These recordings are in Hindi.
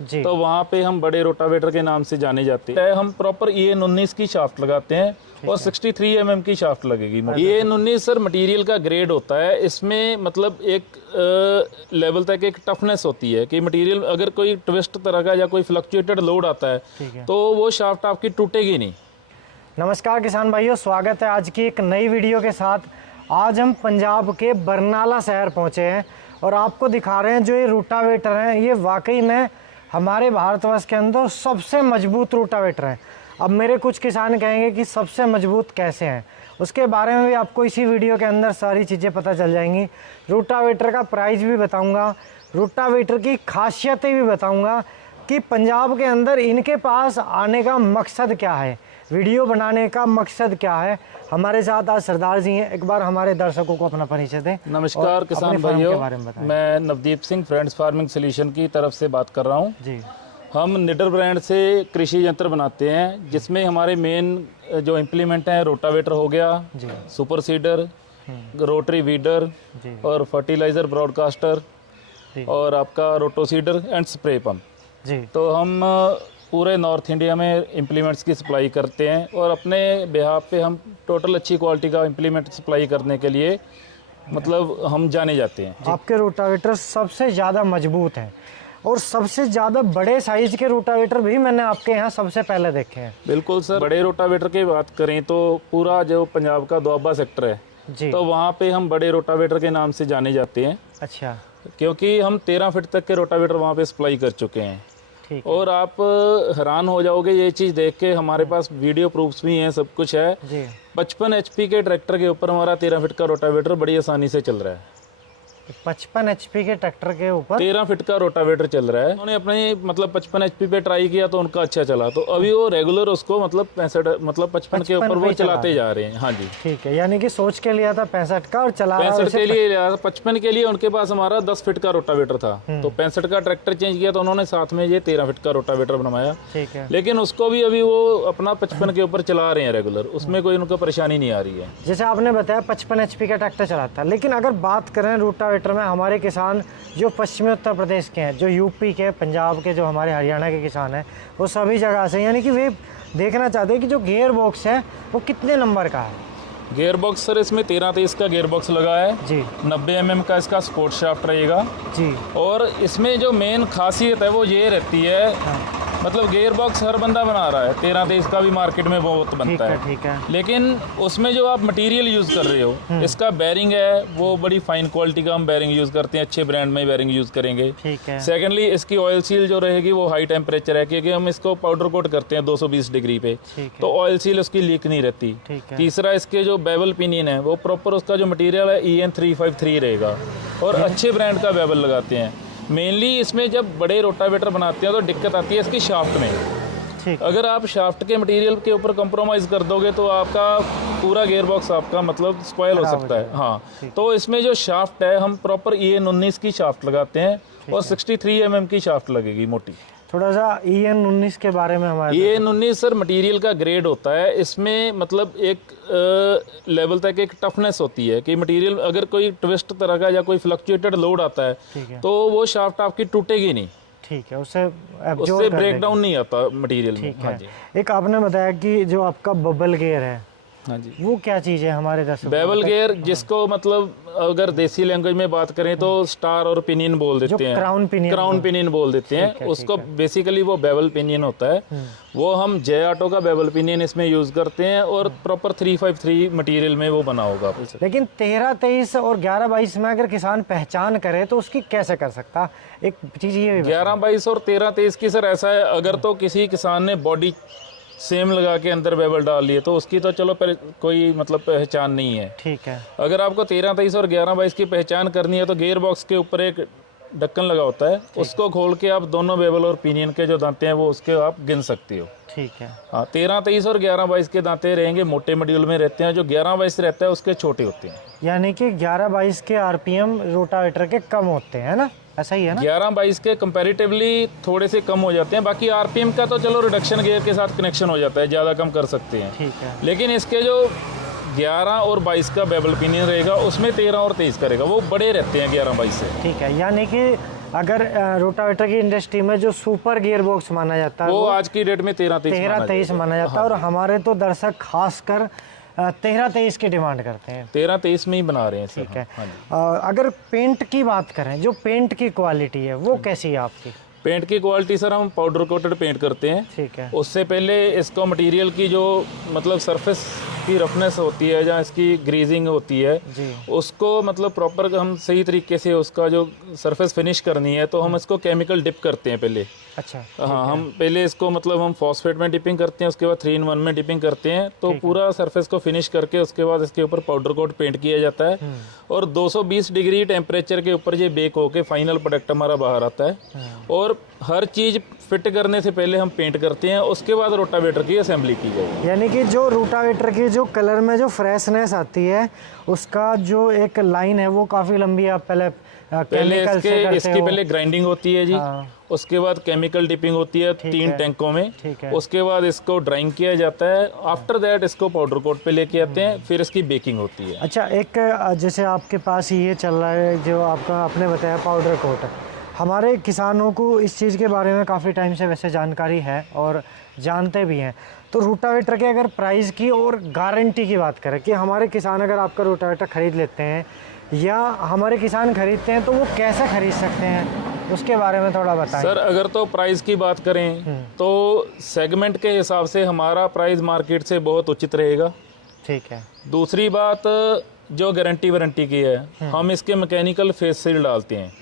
जी। तो वहाँ पे हम बड़े रोटावेटर के नाम से जाने जाते हैं। हम प्रॉपर EN19 की शाफ्ट लगाते हैं और 63 mm की शाफ्ट लगेगी। EN19 सर मटेरियल का ग्रेड होता है, इसमें मतलब एक लेवल तक एक टफनेस होती है कि मटेरियल अगर कोई ट्विस्ट तरह का या कोई फ्लक्चुएटेड लोड आता है तो वो शाफ्ट आपकी टूटेगी नहीं। नमस्कार किसान भाइयों, स्वागत है आज की एक नई वीडियो के साथ। आज हम पंजाब के बरनाला शहर पहुंचे हैं और आपको दिखा रहे हैं जो ये रूटावेटर हैं, ये वाकई में हमारे भारतवर्ष के अंदर सबसे मजबूत रूटावेटर हैं। अब मेरे कुछ किसान कहेंगे कि सबसे मजबूत कैसे हैं, उसके बारे में भी आपको इसी वीडियो के अंदर सारी चीज़ें पता चल जाएंगी। रूटावेटर का प्राइस भी बताऊँगा, रूटावेटर की खासियतें भी बताऊँगा कि पंजाब के अंदर इनके पास आने का मकसद क्या है, वीडियो बनाने का मकसद क्या है। हमारे साथ आज सरदार जी हैं, एक बार हमारे दर्शकों को अपना परिचय दें। नमस्कार किसान भाइयों, मैं Navdeep Singh friends farming solution की तरफ से बात कर रहा हूँ जी। हम निडर ब्रांड से कृषि यंत्र बनाते हैं, जिसमें हमारे मेन जो इम्प्लीमेंट हैं रोटावेटर हो गया जी, सुपर सीडर, रोटरी वीडर और फर्टिलाइज़र ब्रॉडकास्टर और आपका रोटो सीडर एंड स्प्रे पंप जी। तो हम पूरे नॉर्थ इंडिया में इम्प्लीमेंट्स की सप्लाई करते हैं और अपने बिहाफ पे हम टोटल अच्छी क्वालिटी का इम्प्लीमेंट सप्लाई करने के लिए मतलब हम जाने जाते हैं। आपके रोटावेटर सबसे ज़्यादा मजबूत हैं और सबसे ज़्यादा बड़े साइज के रोटावेटर भी मैंने आपके यहाँ सबसे पहले देखे हैं। बिल्कुल सर, बड़े रोटावेटर की बात करें तो पूरा जो पंजाब का दोआबा सेक्टर है जी, तो वहाँ पे हम बड़े रोटावेटर के नाम से जाने जाते हैं। अच्छा, क्योंकि हम 13 फीट तक के रोटावेटर वहाँ पे सप्लाई कर चुके हैं। और आप हैरान हो जाओगे ये चीज़ देख के, हमारे पास वीडियो प्रूफ्स भी हैं, सब कुछ है जी। 55 HP के ट्रैक्टर के ऊपर हमारा 13 फीट का रोटावेटर बड़ी आसानी से चल रहा है। 55 HP के ट्रैक्टर के ऊपर 13 फीट का रोटावेटर चल रहा है। उन्होंने अपने मतलब 55 HP पे ट्राई किया तो उनका अच्छा चला, तो अभी वो रेगुलर उसको मतलब 55 के ऊपर वो चलाते जा रहे हैं। हाँ जी, ठीक है, यानी कि सोच के लिया था 65 का और चला 65 के लिए लिया था। 55 के लिए उनके पास हमारा 10 फीट का रोटावेटर था, तो 65 का ट्रैक्टर चेंज किया तो उन्होंने साथ में ये 13 फीट का रोटावेटर बनवाया। ठीक है, लेकिन उसको भी अभी वो अपना 55 के ऊपर चला रहे हैं रेगुलर, उसमें कोई उनको परेशानी नहीं आ रही है। जैसे आपने बताया 55 HP का ट्रैक्टर चलाता है, लेकिन अगर बात करें रूटावेटर में हमारे किसान जो पश्चिमी उत्तर प्रदेश के हैं, जो यूपी के, पंजाब के, जो हमारे हरियाणा के किसान हैं, वो सभी जगह से, यानी कि वे देखना चाहते हैं कि जो गियर बॉक्स है वो कितने नंबर का है। गियर बॉक्स सर इसमें 13-23 का गियर बॉक्स लगा है जी। 90 mm का इसका स्पोर्ट शाफ्ट रहेगा जी। और इसमें जो मेन खासियत है वो ये रहती है, मतलब गियर बॉक्स हर बंदा बना रहा है, 13-23 का भी मार्केट में बहुत बनता है, ठीक है। लेकिन उसमें जो आप मटेरियल यूज़ कर रहे हो, इसका बैरिंग है वो बड़ी फाइन क्वालिटी का हम बैरिंग यूज़ करते हैं, अच्छे ब्रांड में बैरिंग यूज़ करेंगे। सेकेंडली इसकी ऑयल सील जो रहेगी वो हाई टेम्परेचर है, क्योंकि हम इसको पाउडर कोट करते हैं 220 डिग्री पे, तो ऑयल सील उसकी लीक नहीं रहती। तीसरा, इसके जो बेवल पिनियन है वो प्रॉपर उसका जो मटीरियल है EN353 रहेगा और अच्छे ब्रांड का बेवल लगाते हैं। मेनली इसमें जब बड़े रोटावेटर बनाते हैं तो दिक्कत आती है इसकी शाफ्ट में। अगर आप शाफ्ट के मटेरियल के ऊपर कंप्रोमाइज़ कर दोगे तो आपका पूरा गियर बॉक्स आपका मतलब स्पॉइल हो सकता है। हाँ, तो इसमें जो शाफ्ट है हम प्रॉपर EN19 की शाफ्ट लगाते हैं और 63 mm की शाफ्ट लगेगी मोटी। थोड़ा सा EN19 के बारे में हमारे EN19 सर मटेरियल का ग्रेड होता है, इसमें मतलब एक लेवल तक एक टफनेस होती है कि मटेरियल अगर कोई ट्विस्ट तरह का या कोई फ्लक्चुएटेड लोड आता है तो वो शाफ्ट आपकी टूटेगी नहीं। ठीक है, उससे ब्रेक डाउन नहीं आता मटेरियल में। हाँ जी। एक आपने बताया कि जो आपका बबल गियर है, हाँ जी, वो क्या चीज़ है हमारे दर्शकों? बेवल गियर, जिसको मतलब अगर देसी लैंग्वेज में बात करें तो स्टार और पिनियन बोल देते हैं, क्राउन पिनियन बोल देते हैं उसको। बेसिकली वो बेवल पिनियन होता है, वो हम जे ऑटो का बेवल पिनियन इसमें यूज़ करते हैं और प्रॉपर 353 मटेरियल में वो बना होगा। लेकिन 13-23 और 11-22 में अगर किसान पहचान करे तो उसकी कैसे कर सकता? एक चीज़ ये 11-22 और 13-23 की सर ऐसा है, अगर तो किसी किसान ने बॉडी सेम लगा के अंदर बेवल डाल लिए तो उसकी तो चलो कोई मतलब पहचान नहीं है। ठीक है, अगर आपको 13-23 और 11-22 की पहचान करनी है तो गियर बॉक्स के ऊपर एक ढक्कन लगा होता है, उसको खोल के आप दोनों बेवल और पिनियन के जो दांते हैं वो उसके आप गिन सकते हो। ठीक है, हाँ, 13-23 और 11-22 के दांते रहेंगे मोटे मॉड्यूल में रहते हैं, जो 11-22 रहता है उसके छोटे होते हैं। यानी कि 11-22 के RPM रोटावेटर के कम होते हैं ना, ऐसा ही है ना? 11-22 के कंपैरेटिवली थोड़े से कम हो जाते हैं, बाकी RPM का तो चलो रिडक्शन गियर के साथ कनेक्शन हो जाता है, ज़्यादा कम कर सकते हैं। ठीक है, लेकिन इसके जो 11 और 22 का बेवल पिनियन रहेगा उसमें 13 और 23 करेगा, वो बड़े रहते हैं 11-22 से। ठीक है, यानी कि अगर रोटावेटर की इंडस्ट्री में जो सुपर गियर बॉक्स माना जाता है वो आज की डेट में 13-23 माना जाता है। और हमारे तो दर्शक खासकर 13-23 की डिमांड करते हैं, 13-23 में ही बना रहे हैं सर। ठीक है। अगर पेंट की बात करें, जो पेंट की क्वालिटी है वो कैसी है आपकी? पेंट की क्वालिटी सर हम पाउडर कोटेड पेंट करते हैं, ठीक है। उससे पहले इसको मटेरियल की जो मतलब सरफेस की रफनेस होती है, जहाँ इसकी ग्रीजिंग होती है जी। उसको मतलब प्रॉपर हम सही तरीके से उसका जो सरफेस फिनिश करनी है तो हम इसको केमिकल डिप करते हैं पहले। अच्छा। हाँ, हम पहले इसको मतलब हम फॉस्फेट में डिपिंग करते हैं, उसके बाद 3-in-1 में डिपिंग करते हैं, तो पूरा सरफेस को फिनिश करके उसके बाद इसके ऊपर पाउडर कोट पेंट किया जाता है और 220 डिग्री टेम्परेचर के ऊपर ये बेक होके फाइनल प्रोडक्ट हमारा बाहर आता है। और हर चीज़ फिट करने से पहले हम पेंट करते हैं, उसके बाद रोटावेटर की असेंबली की जाएगी। यानी कि जो रोटावेटर की जो कलर में जो फ्रेशनेस आती है उसका जो एक लाइन है वो काफ़ी लंबी है। आप पहले इसकी पहले ग्राइंडिंग होती है जी। हाँ। उसके बाद केमिकल डिपिंग होती है 3 टैंकों में। ठीक है। उसके बाद इसको ड्राइंग किया जाता है, आफ्टर दैट इसको पाउडर कोट पे लेके आते हैं, फिर इसकी बेकिंग होती है। अच्छा, एक जैसे आपके पास ये चल रहा है जो आपका आपने बताया पाउडर कोट है, हमारे किसानों को इस चीज़ के बारे में काफ़ी टाइम से वैसे जानकारी है और जानते भी हैं। तो रोटावेटर के अगर प्राइस की और गारंटी की बात करें कि हमारे किसान अगर आपका रोटावेटर ख़रीद लेते हैं या हमारे किसान खरीदते हैं तो वो कैसे खरीद सकते हैं, उसके बारे में थोड़ा बताएं। सर अगर तो प्राइस की बात करें तो सेगमेंट के हिसाब से हमारा प्राइस मार्केट से बहुत उचित रहेगा। ठीक है। दूसरी बात जो गारंटी वारंटी की है, हम इसके मैकेनिकल फेस सील डालते हैं,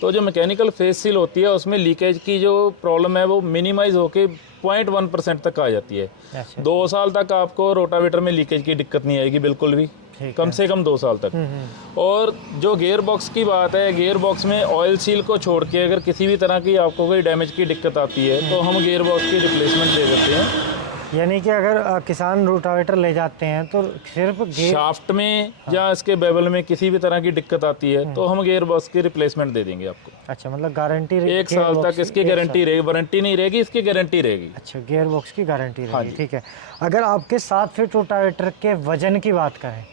तो जो मैकेनिकल फेस सील होती है उसमें लीकेज की जो प्रॉब्लम है वो मिनिमाइज होके 0.1% तक आ जाती है। 2 साल तक आपको रोटावेटर में लीकेज की दिक्कत नहीं आएगी बिल्कुल भी, कम से कम 2 साल तक। और जो गियर बॉक्स की बात है, गियर बॉक्स में ऑयल सील को छोड़ के अगर किसी भी तरह की आपको कोई डैमेज की दिक्कत आती है तो हम गियर बॉक्स की रिप्लेसमेंट दे देते हैं। यानी कि अगर किसान रोटावेटर ले जाते हैं तो सिर्फ शाफ्ट में या इसके बेवल में किसी भी तरह की दिक्कत आती है तो हम गियर बॉक्स की रिप्लेसमेंट दे देंगे आपको। अच्छा, मतलब गारंटी 1 साल तक इसकी गारंटी रहेगी, वारंटी नहीं रहेगी, इसकी गारंटी रहेगी। अच्छा, गियर बॉक्स की गारंटी रहेगी। ठीक है। अगर आपके 7 फीट रोटावेटर के वजन की बात करें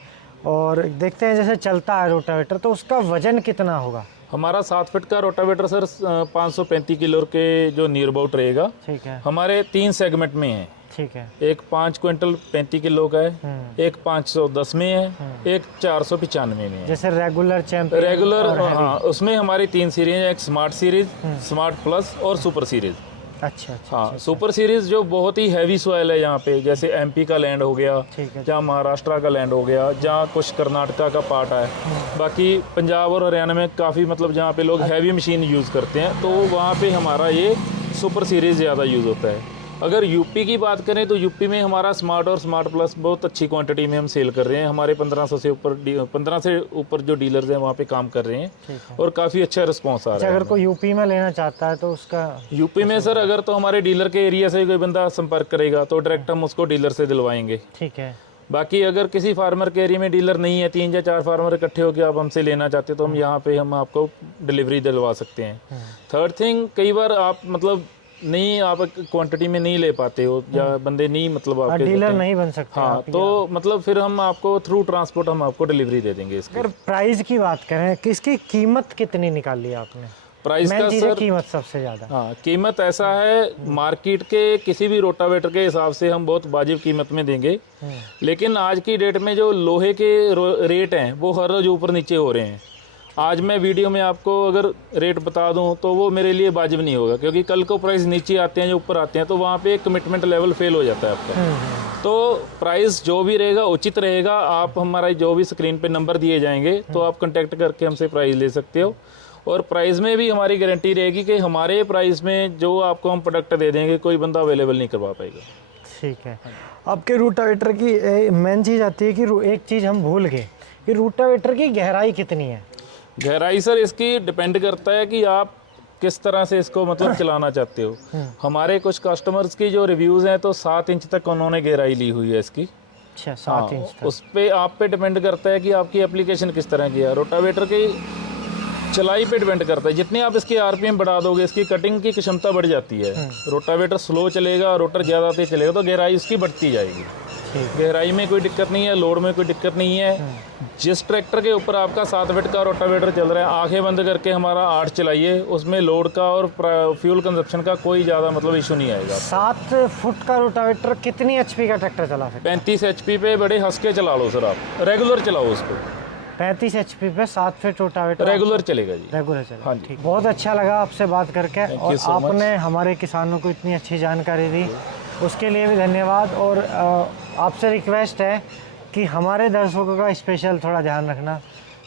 और देखते हैं जैसे चलता है रोटावेटर, तो उसका वजन कितना होगा? हमारा 7 फीट का रोटावेटर सर 535 किलो के जो नियर अबाउट रहेगा। ठीक है। हमारे 3 सेगमेंट में है। ठीक है। एक 5 क्विंटल 35 किलो का है, एक 510 में है, एक 495 में है। जैसे रेगुलर चैंपियन रेगुलर, हाँ, उसमें हमारी 3 सीरीज है, एक स्मार्ट सीरीज, स्मार्ट प्लस और सुपर सीरीज। अच्छा। हाँ, सुपर सीरीज जो बहुत ही हैवी सॉइल है यहाँ पे, जैसे एमपी का लैंड हो गया, जहाँ महाराष्ट्र का लैंड हो गया, जहाँ कुछ कर्नाटका का पार्ट है, बाकी पंजाब और हरियाणा में काफ़ी मतलब जहाँ पे लोग हैवी मशीन यूज़ करते हैं तो वहाँ पे हमारा ये सुपर सीरीज ज़्यादा यूज़ होता है। अगर यूपी की बात करें तो यूपी में हमारा स्मार्ट और स्मार्ट प्लस बहुत अच्छी क्वांटिटी में हम सेल कर रहे हैं। हमारे 1500 से ऊपर 15 से ऊपर जो डीलर्स हैं वहाँ पे काम कर रहे हैं और काफ़ी अच्छा रिस्पॉन्स आ रहा है। अगर कोई यूपी में लेना चाहता है तो उसका यूपी में सर अगर तो हमारे डीलर के एरिया से कोई बंदा संपर्क करेगा तो डायरेक्ट हम उसको डीलर से दिलवाएंगे। ठीक है। बाकी अगर किसी फार्मर के एरिया में डीलर नहीं है, 3 या 4 फार्मर इकट्ठे होकर आप हमसे लेना चाहते तो हम यहाँ पे हम आपको डिलीवरी दिलवा सकते हैं। थर्ड थिंग, कई बार आप मतलब नहीं, आप क्वांटिटी में नहीं ले पाते हो या बंदे नहीं मतलब आपके डीलर नहीं बन सकते। हाँ, तो मतलब फिर हम आपको थ्रू ट्रांसपोर्ट हम आपको डिलीवरी दे देंगे इसकी। अगर प्राइस की बात करें कि इसकी कीमत कितनी निकाली आपने? प्राइस का सर कीमत सबसे ज़्यादा, हाँ, कीमत ऐसा है मार्केट के किसी भी रोटावेटर के हिसाब से हम बहुत वाजिब कीमत में देंगे, लेकिन आज की डेट में जो लोहे के रेट हैं वो हर रोज ऊपर नीचे हो रहे हैं। आज मैं वीडियो में आपको अगर रेट बता दूं तो वो मेरे लिए वाजिब नहीं होगा, क्योंकि कल को प्राइस नीचे आते हैं जो ऊपर आते हैं तो वहाँ पे कमिटमेंट लेवल फेल हो जाता है आपका। तो प्राइस जो भी रहेगा उचित रहेगा। आप हमारा जो भी स्क्रीन पे नंबर दिए जाएंगे तो आप कांटेक्ट करके हमसे प्राइस ले सकते हो, और प्राइस में भी हमारी गारंटी रहेगी कि हमारे प्राइस में जो आपको हम प्रोडक्ट दे देंगे कोई बंदा अवेलेबल नहीं करवा पाएगा। ठीक है। आपके रोटावेटर की मेन चीज़ आती है कि एक चीज़ हम भूल गए कि रोटावेटर की गहराई कितनी है? गहराई सर इसकी डिपेंड करता है कि आप किस तरह से इसको मतलब चलाना चाहते हो। हमारे कुछ कस्टमर्स की जो रिव्यूज़ हैं तो 7 इंच तक उन्होंने गहराई ली हुई है इसकी। अच्छा, 7 इंच तक। उस पे आप पे डिपेंड करता है कि आपकी एप्लीकेशन किस तरह की है। रोटावेटर की चलाई पे डिपेंड करता है, जितने आप इसकी आरपीएम बढ़ा दोगे इसकी कटिंग की क्षमता बढ़ जाती है। रोटावेटर स्लो चलेगा, रोटर ज़्यादा तेज चलेगा तो गहराई इसकी बढ़ती जाएगी। गहराई में कोई दिक्कत नहीं है, लोड में कोई दिक्कत नहीं है। जिस ट्रैक्टर के ऊपर आपका 7 फीट का रोटावेटर चल रहा है, आंखें बंद करके हमारा 8 चलाइए, उसमें लोड का और फ्यूल कंजप्शन का कोई ज़्यादा मतलब इशू नहीं आएगा। 7 फुट का रोटावेटर कितनी HP का ट्रैक्टर चला सकते? 35 HP पे बड़े हंस के चला लो सर, आप रेगुलर चलाओ उसको। 35 HP पे 7 फीट रोटावेटर रेगुलर चलेगा जी, रेगुलर चलेगा। हाँ ठीक, बहुत अच्छा लगा आपसे बात करके, और आपने हमारे किसानों को इतनी अच्छी जानकारी दी, उसके लिए भी धन्यवाद। और आपसे रिक्वेस्ट है कि हमारे दर्शकों का स्पेशल थोड़ा ध्यान रखना,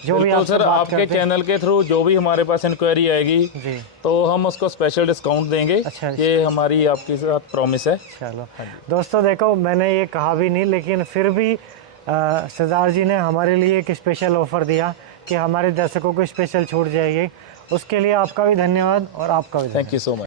जो भी आप सर आपके चैनल के थ्रू जो भी हमारे पास इंक्वायरी आएगी जी, तो हम उसको स्पेशल डिस्काउंट देंगे। अच्छा, ये हमारी आपके साथ प्रॉमिस है। चलो दोस्तों, देखो मैंने ये कहा भी नहीं, लेकिन फिर भी सरदार जी ने हमारे लिए एक स्पेशल ऑफ़र दिया कि हमारे दर्शकों को स्पेशल छूट जाएगी। उसके लिए आपका भी धन्यवाद और आपका भी थैंक यू सो मच।